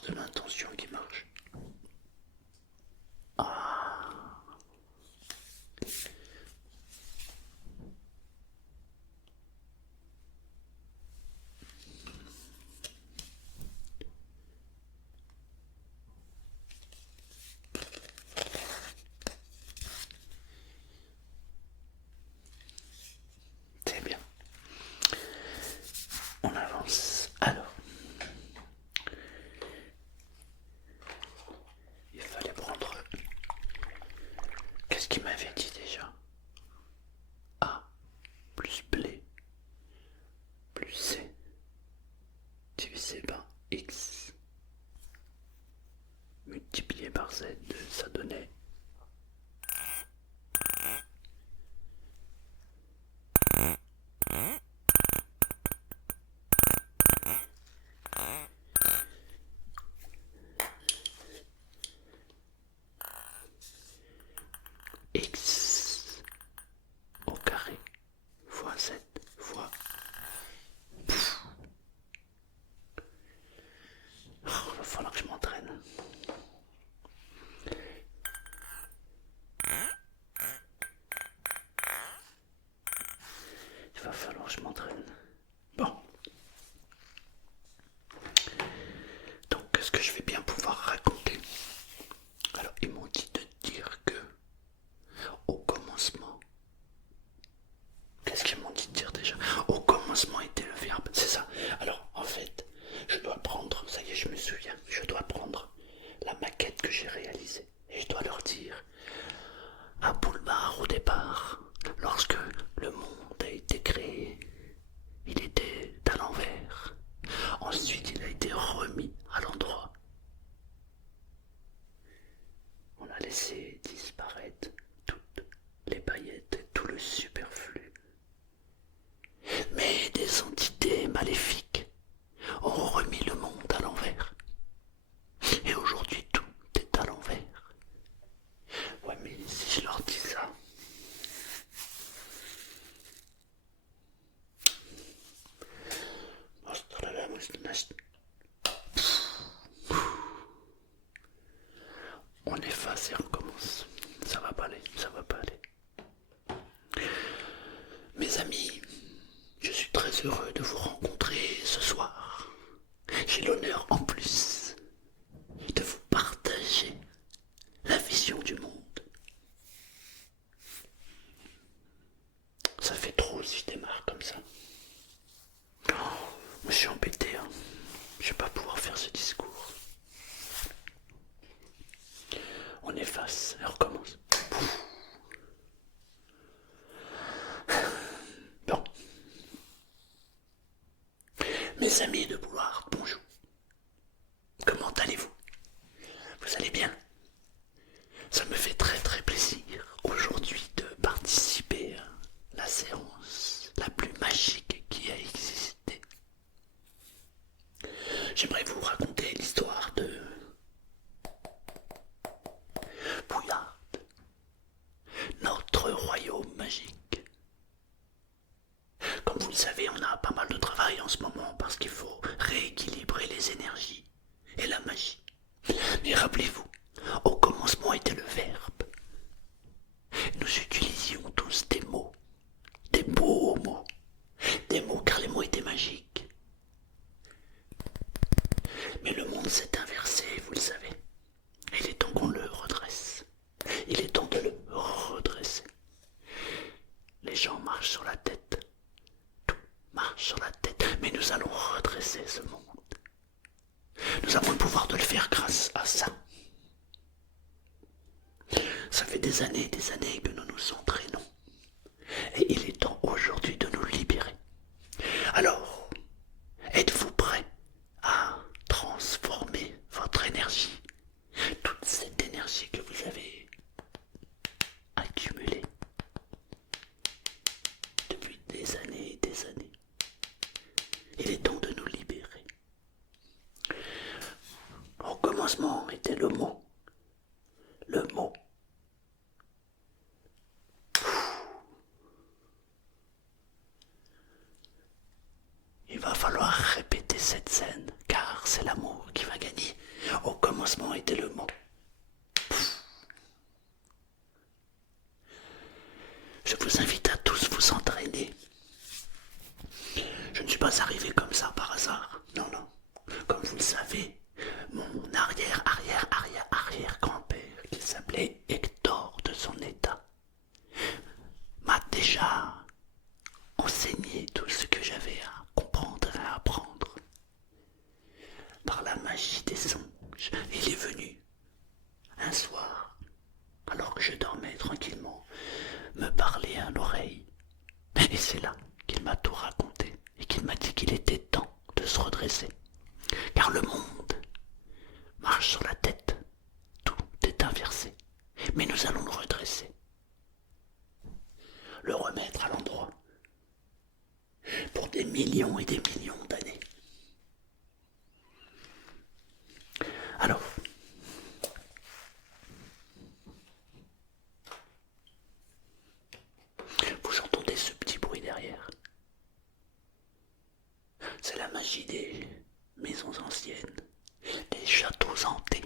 force de l'intention qui marche. Ah. C'est bien. On avance. Alors, il fallait prendre... Qu'est-ce qu'il m'avait dit déjà? A plus B plus C divisé par X multiplié par Z, ça donnait X au carré fois Z fois... Oh, il va falloir que je m'entraîne. Il va falloir que je m'entraîne. Bon. Donc, est-ce que je vais bien pouvoir raconter? Alors, ils m'ont dit de dire que, au commencement, qu'est-ce qu'ils m'ont dit de dire déjà? Au commencement était le verbe, c'est ça. Alors, en fait, je dois prendre, ça y est, je me souviens, je dois prendre la maquette que j'ai réalisée et je dois leur dire, à Poulbar, au départ, lorsque le monde a été créé, il était à l'envers. Ensuite, il a été remis à l'endroit. On a laissé disparaître toutes les paillettes et tout le superflu. Mais des entités maléfiques ont remis le monde à l'envers. Et aujourd'hui, tout est à l'envers. Ouais, mais si je leur dis ça... On efface et on recommence. Ça va pas aller, ça va pas aller. Mes amis, je suis très heureux de vous rencontrer ce soir. J'ai l'honneur en plus de vous partager la vision du monde. Ça fait trop si je démarre comme ça. Oh, moi je suis embêté, hein. Je vais pas pouvoir faire ce discours. On efface et on recommence. Bon. Mes amis de Bouloir, bonjour. Comment allez-vous? Vous allez bien? Ça me fait très très plaisir aujourd'hui de participer à la séance la plus magique qui a existé. J'aimerais vous raconter l'histoire de Bouillard, notre royaume magique. Comme vous le savez, on a pas mal de travail en ce moment parce qu'il faut rééquilibrer les énergies et la magie. Mais rappelez-vous, au commencement était le verbe. Nous utilisions tous des beaux mots, des mots car les mots étaient magiques. Mais le monde s'est inversé, vous le savez. Il est temps qu'on le redresse. Il est temps de le redresser. Les gens marchent sur la tête. Tout marche sur la tête. Mais nous allons redresser ce monde. Nous avons le pouvoir de le faire grâce à ça. Ça fait des années que nous nous entraînons. Et il est temps aujourd'hui de nous libérer. Alors, êtes-vous prêts à transformer votre énergie? Toute cette énergie que vous avez accumulée depuis des années et des années. Il est temps de nous libérer. Au commencement était le mot. Le mot. Il va falloir répéter cette scène, car c'est l'amour qui va gagner. hasard. Non, non. Comme vous le savez, mon arrière-arrière-arrière-arrière-grand-père, qui s'appelait Hector de son état, m'a déjà enseigné tout ce que j'avais à comprendre et à apprendre. Par la magie des songes, il est venu un soir, alors que je dormais tranquillement, me parler à l'oreille. Et c'est là qu'il m'a tout raconté et qu'il m'a dit qu'il était temps de se redresser. Car le monde marche sur la tête, tout est inversé. Mais nous allons le redresser, le remettre à l'endroit pour des millions et des millions d'années. Alors, vous entendez ce petit bruit derrière? C'est la magie des maisons anciennes, des châteaux hantés.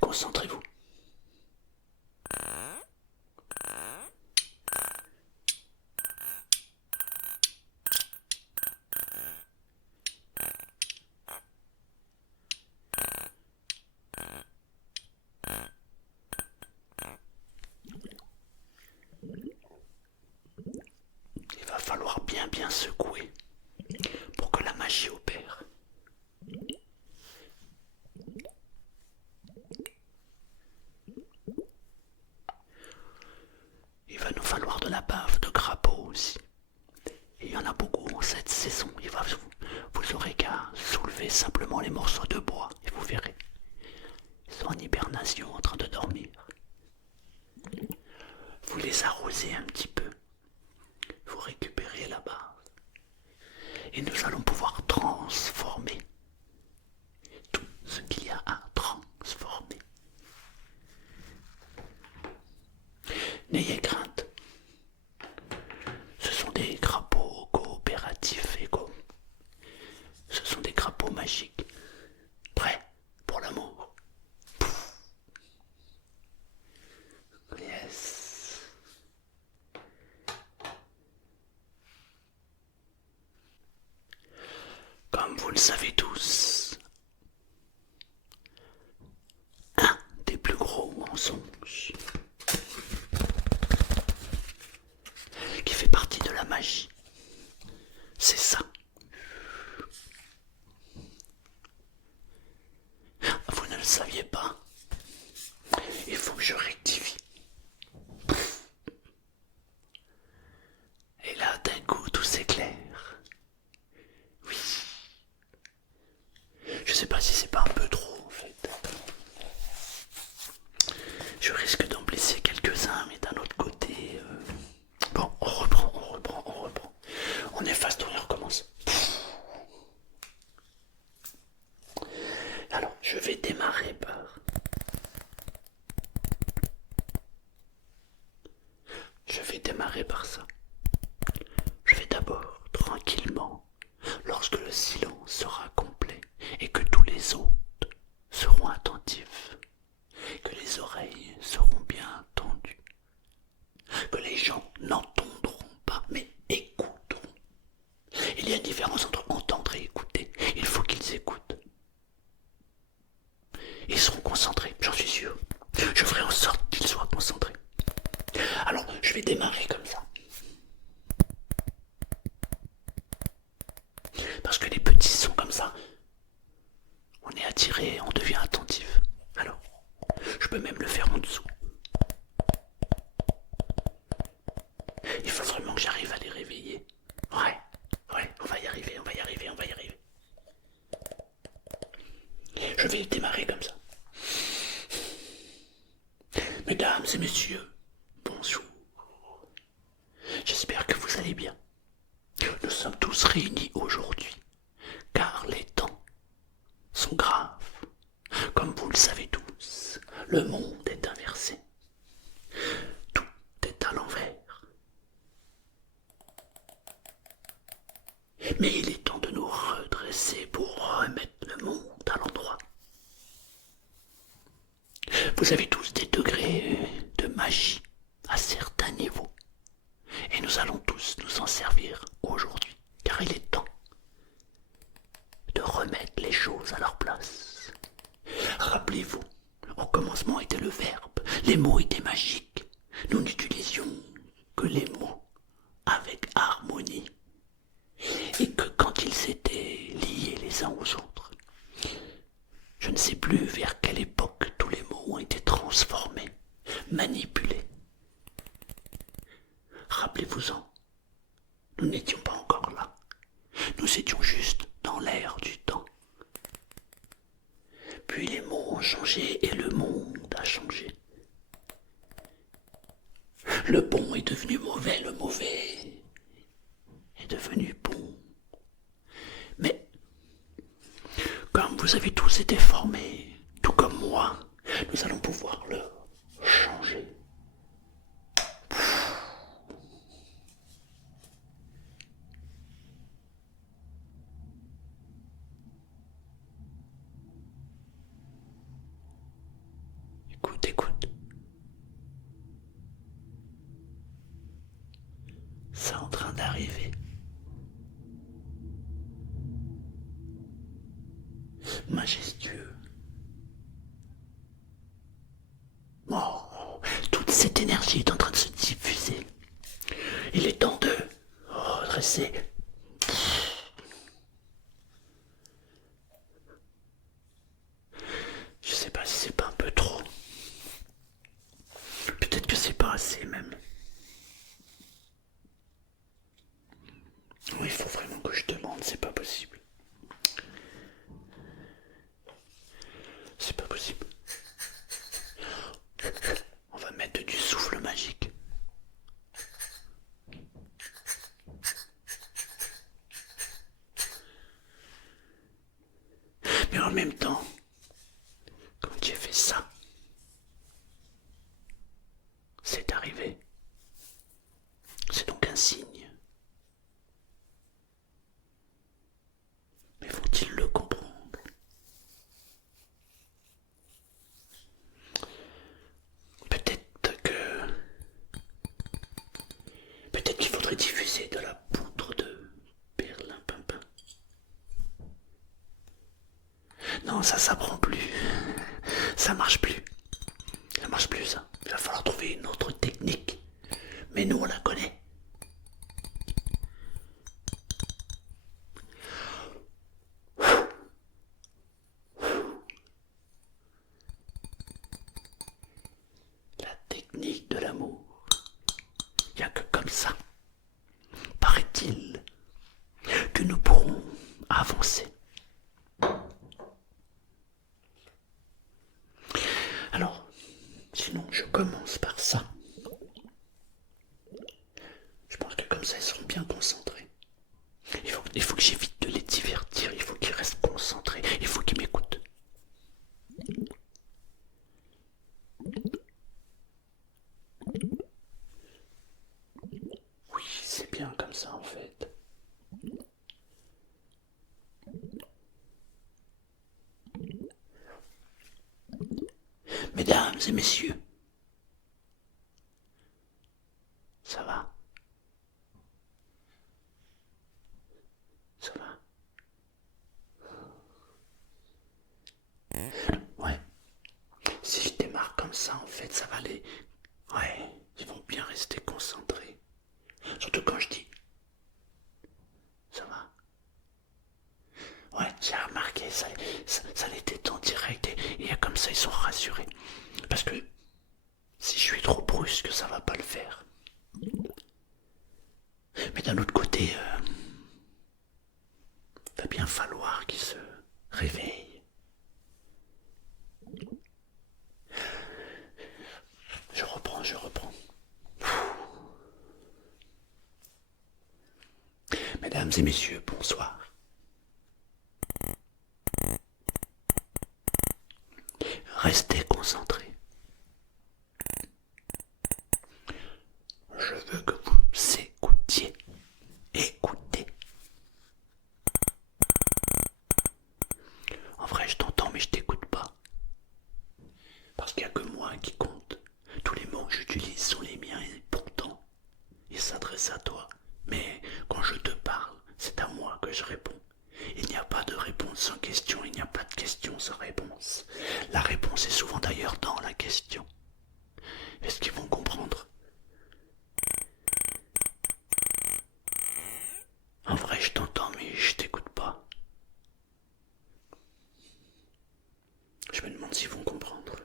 Concentrez-vous. Il va falloir bien secouer pour que la magie opère. Il va nous falloir de la bave de crapaud aussi. Et il y en a beaucoup en cette saison. Vous aurez qu'à soulever simplement les morceaux de bois et vous verrez. Ils sont en hibernation en train de dormir. Vous les arrosez un petit peu. Vous récupérez la bave. Et nous allons pouvoir transformer tout ce qu'il y a à transformer. N'ayez crainte. Ce sont des crapauds coopératifs et ce sont des crapauds magiques. Prêts pour l'amour. Yes. Comme vous le savez tous, un des plus gros mensonges qui fait partie de la magie, c'est ça. Vous ne le saviez pas. Il faut que je rectifie. Et là, d'un coup, tout s'éclaire. Oui. Je sais pas si c'est pas un peu trop, en fait. Je risque d'en blesser quelques-uns, mais d'un autre côté... Bon, on reprend. On efface tout et on recommence. Alors, je vais démarrer par... ça. Je vais d'abord, tranquillement, lorsque le silence sera complet et que tous les autres seront attentifs, que les oreilles seront bien tendues, que les gens n'entendront pas mais écouteront. Il y a une différence entre entendre et écouter. Il faut qu'ils écoutent. Ils seront concentrés, j'en suis sûr. Je ferai en sorte qu'ils soient concentrés. Alors, je vais démarrer comme ça. Parce que les petits sons comme ça, on est attiré, on devient attentif. Alors, je peux même le faire en dessous. Il faut vraiment que j'arrive à les réveiller. Ouais, on va y arriver. Je vais démarrer comme ça. Mesdames et messieurs, bonjour. J'espère que vous allez bien. Nous sommes tous réunis aujourd'hui, car les temps sont graves. Comme vous le savez tous, le monde est inversé. Tout est à l'envers. Mais il est temps de nous redresser pour remettre le monde à l'endroit. Vous avez tous des degrés de magie à certains niveaux. Et nous allons tous nous en servir aujourd'hui, car il est temps les choses à leur place. Rappelez-vous, au commencement était le verbe, les mots étaient magiques. Nous n'utilisions que les mots avec harmonie et que quand ils étaient liés les uns aux autres. Je ne sais plus vers quelle époque tous les mots ont été transformés, manipulés. Rappelez-vous-en, nous n'étions pas encore là. Nous étions juste dans l'air du temps. Puis les mots ont changé et le monde a changé. Le bon est devenu mauvais, le mauvais est devenu bon. Mais comme vous avez tous été formés, tout comme moi, nous allons pouvoir le changer. Écoute, écoute. C'est en train d'arriver. Majestueux. Oh, toute cette énergie est en train de se diffuser. Il est temps de redresser. Je sais pas si c'est pas un peu trop. Peut-être que c'est pas assez même. Oui, il faut vraiment que je demande, c'est pas possible. C'est pas possible. On va mettre du souffle magique. Mais en même temps, quand j'ai fait ça, c'est arrivé. C'est donc un signe. Mais faut-il le comprendre? Peut-être que... Peut-être qu'il faudrait diffuser de la poudre de perlimpinpin. Non, ça prend plus. Ça marche plus. Ça marche plus, ça. Il va falloir trouver une autre technique. Mais nous, on la connaît. La technique de l'amour. Il n'y a que comme ça, paraît-il, que nous pourrons avancer. Alors, sinon, je commence par ça. Je pense que comme ça, ils seront bien concentrés. Il faut que j'évite de les divertir, il faut qu'ils restent concentrés, il faut qu'ils m'écoutent. Oui, c'est bien comme ça en fait. Mesdames et messieurs, ça va? Ça va? Ouais. Si je démarre comme ça, en fait, ça va les... Ouais, ils vont bien rester concentrés. Surtout quand je dis... Ça va? Ouais, j'ai remarqué, ça les détend direct et comme ça, ils sont rassurés. Parce que si je suis trop brusque, ça va pas le faire. Mais d'un autre côté, va bien falloir qu'ils se réveillent. Je reprends. Mesdames et messieurs, bonsoir. Restez concentrés. Je veux que vous écoutiez. Écoutez. En vrai, je t'entends, mais je t'écoute pas. Parce qu'il n'y a que moi qui compte. Tous les mots que j'utilise sont les miens et pourtant, ils s'adressent à toi. Mais quand je te parle, c'est à moi que je réponds. Il n'y a pas de réponse sans question, il n'y a pas de question sans réponse. La réponse est souvent d'ailleurs dans la question. Est-ce qu'ils vont comprendre? En vrai, je t'entends, mais je t'écoute pas. Je me demande s'ils vont comprendre.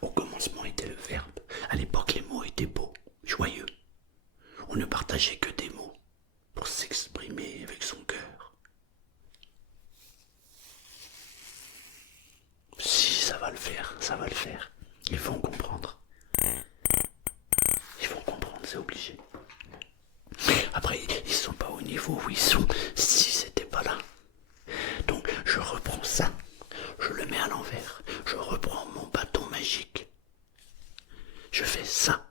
Au commencement était le verbe. À l'époque, les mots étaient beaux, joyeux. On ne partageait que des mots pour s'exprimer avec son cœur. Si, ça va le faire, ça va le faire. Ils vont comprendre. Ils vont comprendre, c'est obligé. Après, ils sont pas au niveau où ils sont si c'était pas là. Donc, je reprends ça, je le mets à l'envers, je reprends mon bâton magique. Je fais ça.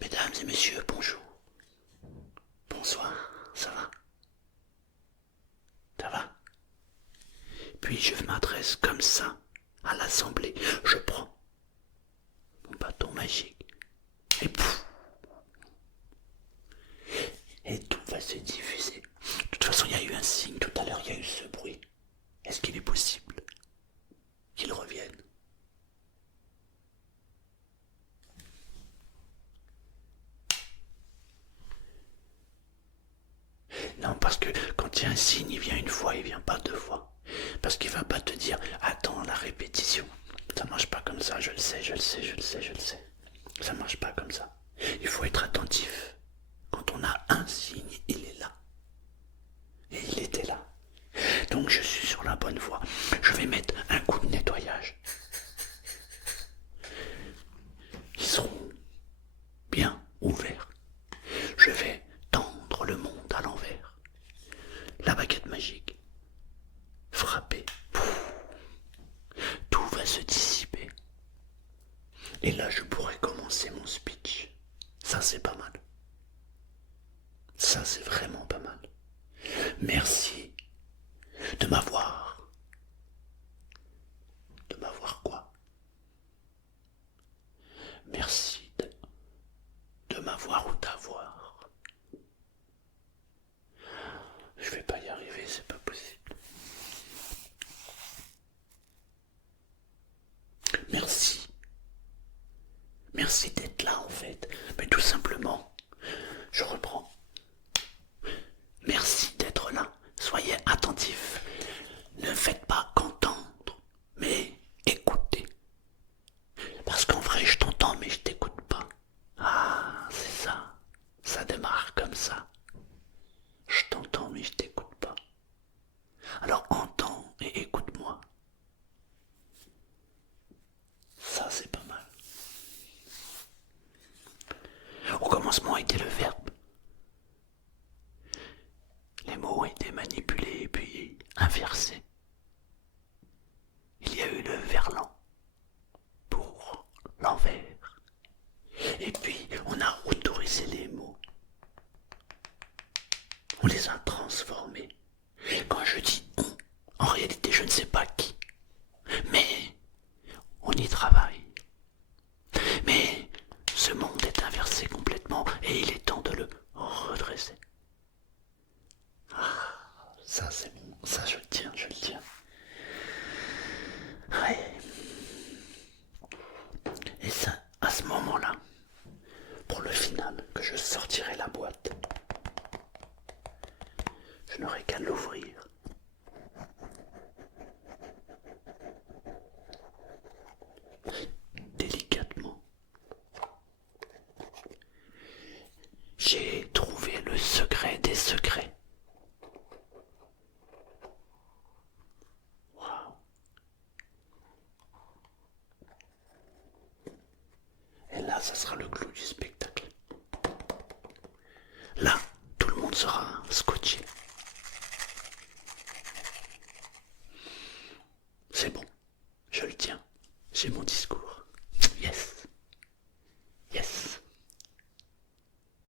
Mesdames et messieurs, bonjour. Bonsoir, ça va? Ça va? Puis je m'adresse comme ça à l'assemblée. Je prends mon bâton magique et pouf. Et tout va se diffuser. De toute façon, il y a eu un signe tout à l'heure, il y a eu ce bruit. Est-ce qu'il est possible qu'il revienne? Non, parce que quand il y a un signe, il vient une fois, il vient pas deux fois. Parce qu'il va pas te dire, attends la répétition. Ça marche pas comme ça, je le sais, je le sais, je le sais, je le sais. Ça marche pas comme ça. Il faut être attentif. Quand on a un signe, il est là. Et il était là. Donc je suis sur la bonne voie. Je vais mettre un coup de nettoyage. Ils seront bien ouverts. Je vais tendre le monde à l'envers. La baguette magique. Frapper. Tout va se dissiper. Et là, je pourrais commencer mon speech. Ça, c'est pas mal. Ça, c'est vraiment pas mal. Merci de m'avoir. De m'avoir quoi? Merci de m'avoir ou d'avoir. Je vais pas y arriver, c'est pas possible. Merci. Merci d'être là en fait. Mais tout simplement, je reprends. Merci d'être là. Soyez attentifs. Ne faites pas qu'entendre, mais écoutez. Parce qu'en vrai, je t'entends, mais je t'écoute pas. Ah, c'est ça. Ça démarre comme ça. Je t'entends, mais je t'écoute pas. Alors entends et écoute-moi. Ça, c'est pas mal. Au commencement était le verbe. Les mots étaient manipulés puis inversés. Il y a eu le verlan pour l'envers. Et puis on a autorisé les mots. On les a transformés. Quand je dis on, en réalité je ne sais pas qui. Mais on y travaille. Mais ce monde est inversé complètement et il est temps de le redresser. Ah, ça c'est bon, ça je le tiens, je le tiens. Ouais. Et ça, à ce moment-là, pour le final, que je sortirai la boîte, je n'aurai qu'à l'ouvrir. Délicatement. J'ai trouvé le secret des secrets. Waouh. Et là, ça sera le clou du spectacle. Là, tout le monde sera scotché. C'est bon, je le tiens. J'ai mon discours.